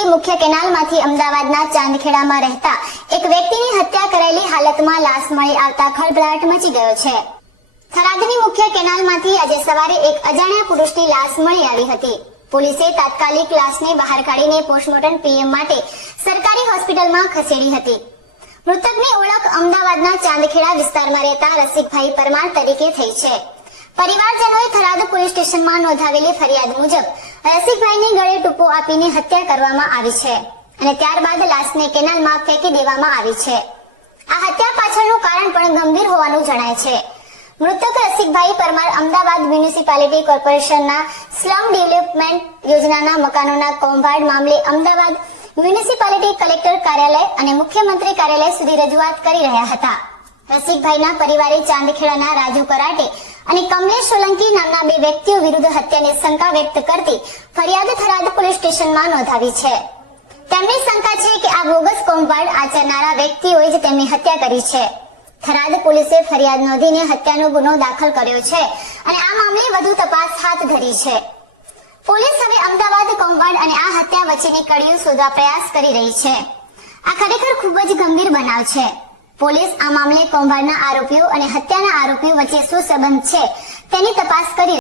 વહેતી મુખ્ય કેનાલમાંથી અમદાવાદના ચાંદખેડામાં રહેતા એક વ્યક્તિની હત્યા કરાયેલી હાલતમાં લાશ મળી આવતા ખળભળાટ મચી ગયો છે। થરાદની મુખ્ય કેનાલમાંથી આજે સવારે એક અજાણ્યા પુરુષની લાશ મળી આવી હતી। પોલીસે તાત્કાલિક લાશને બહાર કાઢીને પોસ્ટમોર્ટમ પીએમ માટે સરકારી હોસ્પિટલમાં ખસેડી હતી। મૃતકની ઓળખ અમદાવાદના ચાંદખેડા વિસ્તારમાં રહેતા રસિકભાઈ પરમાર તરીકે થઈ છે। પરિવારજનોએ થરાદ પોલીસ સ્ટેશનમાં નોંધાવેલી ફરિયાદ મુજબ રસિકભાઈની ગળે ટૂંપો આપીને હત્યા કરવામાં આવી છે અને ત્યારબાદ લાશને કેનાલમાં ફેંકી દેવામાં આવી છે। આ હત્યા પાછળનું કારણ પણ ગંભીર હોવાનું જણાય છે। મૃતક રસિકભાઈ પરમાર અમદાવાદ મ્યુનિસિપાલિટી કોર્પોરેશનના સ્લમ ડેવલપમેન્ટ યોજનાના મકાનોના કૌભાંડ મામલે અમદાવાદ મ્યુનિસિપાલિટી કલેક્ટર કાર્યાલય અને મુખ્યમંત્રી કાર્યાલય સુધી રજૂઆત કરી રહ્યા હતા। રસિકભાઈના પરિવારે ચાંદખેડાના રાજુ કરાટે અને કમલેશ સોલંકી નામના બે વ્યક્તિઓ વિરુદ્ધ હત્યાની શંકા વ્યક્ત કરતી ફરિયાદ થરાદ પોલીસ સ્ટેશનમાં નોંધાવી છે। તેમની શંકા છે કે આ બોગસ કૌભાંડ આચરનારા વ્યક્તિઓએ જ તેમની હત્યા કરી છે। થરાદ પોલીસે ફરિયાદ નોંધીને હત્યાનો ગુનો દાખલ કર્યો છે અને આ મામલે વધુ તપાસ હાથ ધરી છે। પોલીસ હવે અમદાવાદ કૌભાંડ અને આ હત્યા વચ્ચેની કડીઓ શોધવા પ્રયાસ કરી રહી છે। આ ખરેખર ખૂબ જ ગંભીર બનાવ છે। પોલીસ આ મામલે કૌભાંડના આરોપીઓ અને હત્યાના આરોપીઓ વચ્ચે શું સંબંધ છે તેની તપાસ કરી